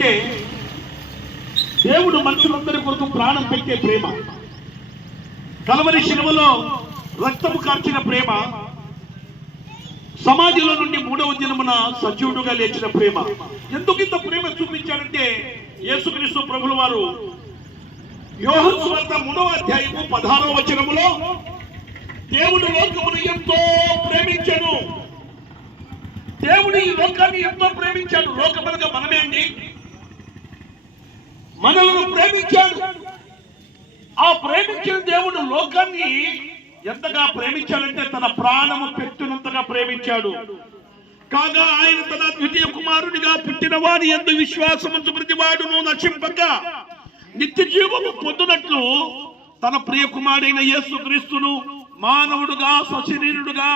అంటే దేవుడు మనుషులందరి కొరకు ప్రాణం పెట్టే ప్రేమ. కలవరి శిలువలో రక్తము కార్చిన ప్రేమ. సమాజంలో నుండి మూడవ జన్మన సజీవుడుగా లేచిన ప్రేమ. ఎందుకు ఇంత ప్రేమ చూపించారంటే యేసుక్రీస్తు ప్రభుల వారు యోహన్ స్వార్థ మూడవ అధ్యాయము పదహారవ వచనములో దేవుడు లోకమును ఎంతో ప్రేమించను దేవుడు ఈ లోకాన్ని ఎంతో ప్రేమించాడు. లోకమున మనలను ప్రేమించాడు. ఆ ప్రేమించిన దేవుడు లోకాన్ని ఎంతగా ప్రేమించాడంటే తన ప్రాణము పెట్టినంతగా ప్రేమించాడు. కాగా ఆయన తన ద్వితీయ కుమారునిగా పుట్టిన వారి ఎందు విశ్వాసముంచు ప్రతివాడును నశింపక నిత్య జీవము పొందునట్లు తన ప్రియ కుమారుడైన యేసు క్రీస్తును మానవుడుగా సశరీరుడుగా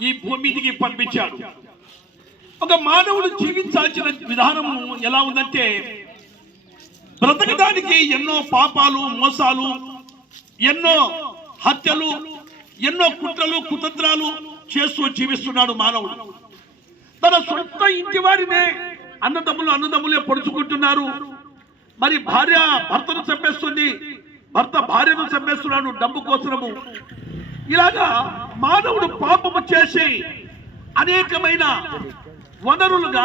ఈ భూమికి పంపించాడు. ఒక మానవుడు జీవించాల్సిన విధానము ఎలా ఉందంటే బ్రతకడానికి ఎన్నో పాపాలు మోసాలు ఎన్నో హత్యలు ఎన్నో కుట్రలు కుతంత్రాలు చేస్తూ జీవిస్తున్నాడు మానవుడు. తన సొంత ఇంటి వారినే అన్నదమ్ములు అన్నదమ్ములే పొడుచుకుంటున్నారు. మరి భార్య భర్తను చంపేస్తుంది. భర్త భార్యను చంపేస్తున్నాడు డబ్బు కోసము ఇలాగా మానవుడు పాపము చేసి అనేకమైన వనరులుగా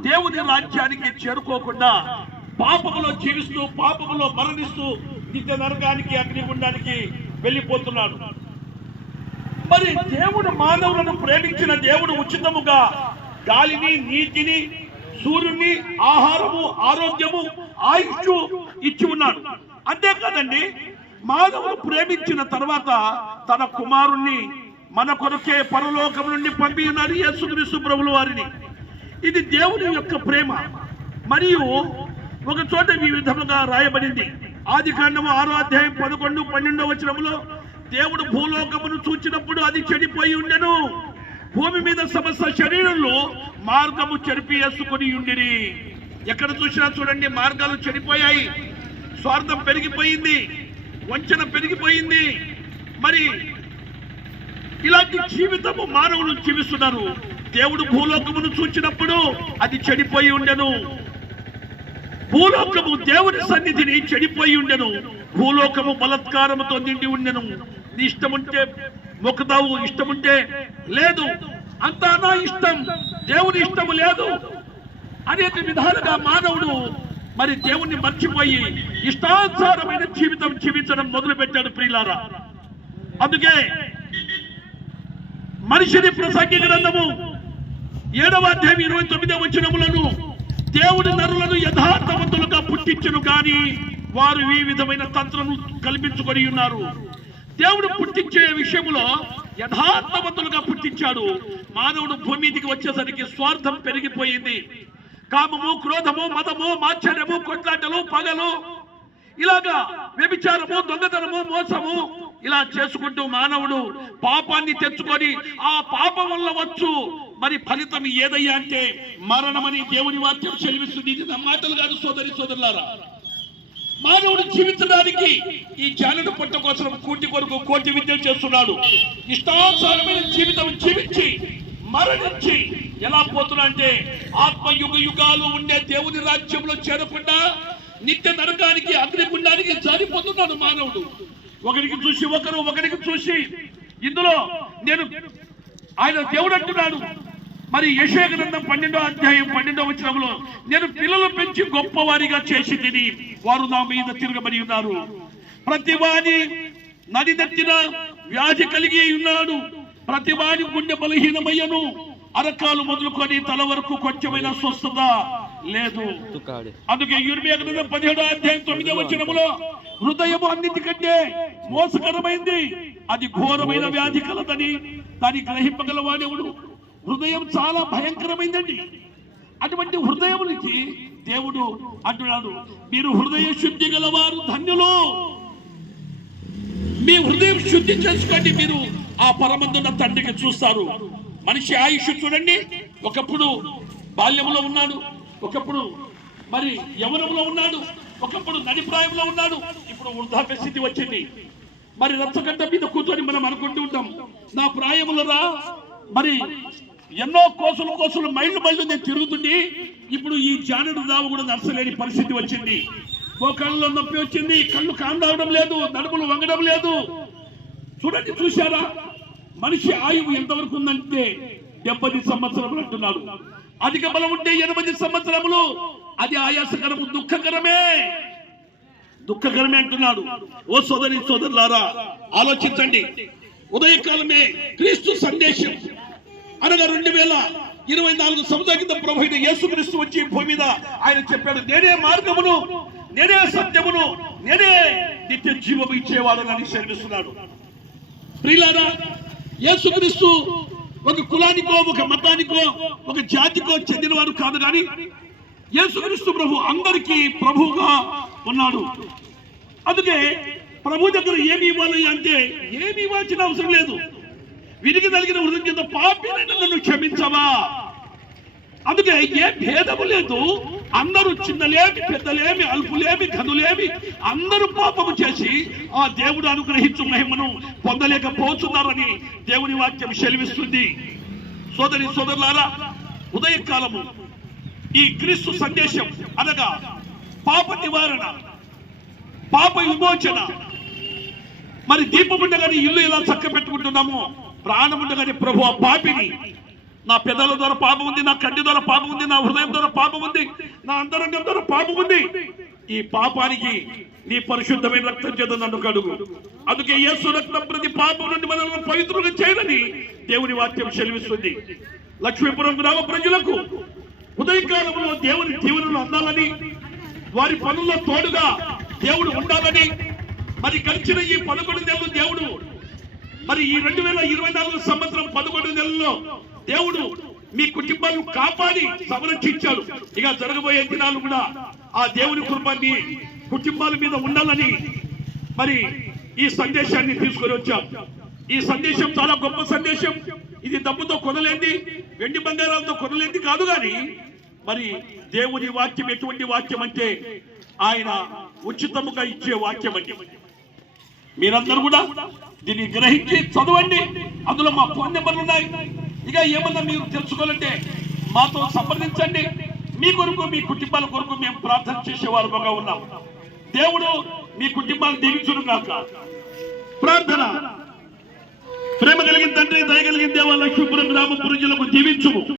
దేవుని రాజ్యానికి చేరుకోకుండా పాపములో జీవిస్తూ పాపములో మరణిస్తూ నిత్య నరకానికి అగ్నిగుండానికి వెళ్ళిపోతున్నాడు. మరి దేవుడు మానవులను ప్రేమించిన దేవుడు ఉచితముగా గాలిని నీటిని సూర్యుని ఆహారము ఆరోగ్యము ఆయుష్ ఇచ్చి ఉన్నాడు. అంతేకాదండి మానవుడు ప్రేమించిన తర్వాత తన కుమారుణ్ణి మన కొరకే పరలోకం నుండి పంపి ఉన్నారు యేసుక్రీస్తు ప్రభుల వారిని. ఇది దేవుని యొక్క ప్రేమ. మరియు ఒక చోట ఈ విధముగా రాయబడింది. ఆది కాండము ఆరో అధ్యాయం పదకొండు పన్నెండో వచనములో దేవుడు భూలోకమును చూచినప్పుడు అది చెడిపోయి ఉండెను. భూమి మీద సమస్త శరీరంలో మార్గము చెరిపియేసుకుని ఉండి ఉండిరి. ఎక్కడ చూసినా చూడండి మార్గాలు చెడిపోయాయి. స్వార్థం పెరిగిపోయింది. వంచన పెరిగిపోయింది. మరి ఇలాంటి జీవితము మానవులు జీవిస్తున్నారు. దేవుడు భూలోకమును చూచినప్పుడు అది చెడిపోయి ఉండెను. భూలోకము దేవుని సన్నిధిని చెడిపోయి ఉండెను. భూలోకము బలత్కారముతో నిండి ఉండెను. నీ ఇష్టముంటే మొక్కుతావు ఇష్టముంటే లేదు. అంతా నా ఇష్టం దేవుని ఇష్టము లేదు అనేక విధాలుగా మానవుడు మరి దేవుణ్ణి మర్చిపోయి ఇష్టానుసారమైన జీవితం జీవించడం మొదలుపెట్టాడు ప్రియులారా. అందుకే మనిషిని ప్రసంగి గ్రంథము ఏడవ అధ్యాయం ఇరవై తొమ్మిదవ వచనములను దేవుడి నరులను యథార్థవంతులుగా పుట్టించను గాని వారు ఈ విధమైన తంత్రము కల్పించుకొని ఉన్నారు. దేవుడు పుట్టించే విషయంలో యథార్థవంతులుగా పుట్టించాడు. మానవుడు భూమిదికి వచ్చేసరికి స్వార్థం పెరిగిపోయింది. కామము క్రోధము మతము మాచర్యము కొట్లాటలు పగలు ఇలాగా వ్యభిచారము దొంగతనము మోసము ఇలా చేసుకుంటూ మానవుడు పాపాన్ని తెచ్చుకొని ఆ పాపం వల్ల వచ్చు. మరి ఫలితం ఏదయ్యా అంటే మరణమని దేవుని వాక్యం చెల్లిస్తుంది ఇది నా మాటలు కాదు సోదరి సోదరులారా. మానవుడు జీవించడానికి ఈ జానుడు పుట్ట కోసం కూటి కొరకు కోటి విద్యలు చేస్తున్నాడు. ఇష్టానుసారమైన జీవితం జీవించి మరణించి ఎలా పోతున్నా అంటే ఆత్మ యుగ యుగాలు ఉండే దేవుని రాజ్యంలో చేరకుండా నిత్య నరకానికి అగ్నిగుండానికి జారిపోతున్నాడు మానవుడు. ఒకరికి చూసి ఒకరు ఒకరికి చూసి. ఇందులో నేను ఆయన దేవుడు అంటున్నాడు. మరి యశో గ్రంథం పన్నెండో అధ్యాయం పన్నెండో వచనంలో నేను పిల్లలు పెంచి గొప్పవారిగా చేసి తిని వారు నా మీద తిరగబడి ఉన్నారు. ప్రతి నది నడిదెత్తిన వ్యాధి కలిగి ఉన్నాడు. ప్రతి వాని గుండె బలహీనమయ్యను. అరకాలు మొదలుకొని తల వరకు కొంచెమైన స్వస్థత. లేదు. అందుకే యూర్మియా గ్రంథం పదిహేడో అధ్యాయం తొమ్మిదో వచనములో హృదయము అన్నిటికంటే మోసకరమైంది అది ఘోరమైన వ్యాధి కలదని దాన్ని గ్రహింపగల వాడెవడు హృదయం చాలా భయంకరమైందండి. అటువంటి హృదయమునికి దేవుడు అంటున్నాడు మీరు హృదయ శుద్ధి గలవారు ధన్యులు. మీ హృదయం శుద్ధి చేసుకోండి మీరు ఆ పరమందున్న తండ్రికి చూస్తారు. మనిషి ఆయుష్ చూడండి. ఒకప్పుడు బాల్యంలో ఉన్నాడు. ఒకప్పుడు మరి యవనంలో ఉన్నాడు ఒకప్పుడు నడిప్రాయంలో ఉన్నాడు ఇప్పుడు వృద్ధాప్య స్థితి వచ్చింది. మరి రచ్చగడ్డ మీద కూర్చొని మనం అనుకుంటూ ఉంటాం నా ప్రాయములరా మరి ఎన్నో కోసలు కోసలు మైళ్ళు మైళ్ళు నేను తిరుగుతుంది ఇప్పుడు ఈ జానుడు రావు కూడా నడచలేని పరిస్థితి వచ్చింది. మోకాళ్ళలో నొప్పి వచ్చింది కళ్ళు కాండవడం లేదు నడుములు వంగడం లేదు. చూడండి చూశారా? మనిషి ఆయువు ఎంతవరకు ఉందంటే డెబ్బది సంవత్సరం అంటున్నాడు. అధిక బలం ఉంటే ఎనిమిది సంవత్సరములు అది ఆయాసకరము దుఃఖకరమే. దుఃఖకరమే అంటున్నాడు. ఓ సోదరి సోదరులారా ఆలోచించండి. ఉదయకాలమే క్రీస్తు సందేశం. అనగా రెండు వేల ఇరవై నాలుగు సంవత్సరాల కింద ప్రభు అయిన యేసుక్రీస్తు వచ్చి భూమి మీద ఆయన చెప్పాడు నేనే మార్గమును నేనే సత్యమును నేనే నిత్య జీవము ఇచ్చేవాడని సెలవిస్తున్నాడు. ప్రియులారా యేసుక్రీస్తు ఒక కులానికో ఒక మతానికో ఒక జాతికో చెందినవారు కాదు కానీ యేసుక్రీస్తు ప్రభు అందరికీ ప్రభువుగా ఉన్నాడు. అందుకే ప్రభు దగ్గర ఏమి ఇవ్వాలి అంటే ఏమి ఇవ్వాల్సిన అవసరం లేదు. వినికి తగిన హృదయం కింద పాపినైన నన్ను క్షమించవా? అందుకే ఏ భేదము లేదు. అందరూ చిన్నలేమి పెద్దలేమి అల్పులేమి ఘనులేమి అందరూ పాపము చేసి ఆ దేవుడు అనుగ్రహించు మహిమను పొందలేకపోతున్నారని దేవుని వాక్యం సెలవిస్తుంది. సోదరి సోదరులారా ఉదయకాలము ఈ క్రీస్తు సందేశం అనగా పాప నివారణ పాప విమోచన. మరి దీపం ఉండగానే ఇల్లు ఎలా చక్క పెట్టుకుంటున్నామో ప్రాణం ఉండగానే ప్రభు ఆ పాపిని నా పెదల ద్వారా పాపం ఉంది నా కంటి ద్వారా పాపం ఉంది నా హృదయం ద్వారా పాపం ఉంది నా అంతరంగం ద్వారా పాపం ఉంది. ఈ పాపానికి నీ పరిశుద్ధమైన రక్తం చేత నన్ను కడుగు. అందుకే యేసు రక్తం ప్రతి పాపం నుండి మనల్ని పవిత్రులుగా చేయదని దేవుని వాక్యం చెలివిస్తుంది లక్ష్మీపురం గ్రామ ప్రజలకు ఉదయకాలంలో దేవుని జీవనంలో అందాలని వారి పనుల్లో తోడుగా దేవుడు ఉండాలని మరి గడిచిన ఈ పదకొండు నెలలు దేవుడు మరి ఈ రెండు వేల ఇరవై నాలుగు సంవత్సరం పదకొండు నెలల్లో దేవుడు మీ కుటుంబాన్ని కాపాడి సంరక్షించాడు ఇక జరగబోయే దినాలు కూడా ఆ దేవుని కృప మీ కుటుంబాల మీద ఉండాలని మరి ఈ సందేశాన్ని తీసుకొని వచ్చాం. ఈ సందేశం చాలా గొప్ప సందేశం. ఇది డబ్బుతో కొనలేంది వెండి బంగారాలతో కొనలేంది కాదు కానీ మరి దేవుని వాక్యం ఎటువంటి వాక్యం అంటే ఆయన ఉచితముగా ఇచ్చే వాక్యం అంటే మీరందరూ కూడా దీన్ని గ్రహించి చదవండి. అందులో మా ఫోన్ నెంబర్లు ఉన్నాయి. ఇక ఏమన్నా మీరు తెలుసుకోవాలంటే మాతో సంప్రదించండి. మీ కొరకు మీ కుటుంబాల కొరకు మేము ప్రార్థన చేసేవారుగా ఉన్నాం. దేవుడు మీ కుటుంబాన్ని దీవించును కాక ప్రార్థన. ప్రేమ కలిగిన తండ్రి దయగలిగిన దేవ లక్ష్మీపురం గ్రామ పురుషులకు దీవించుము.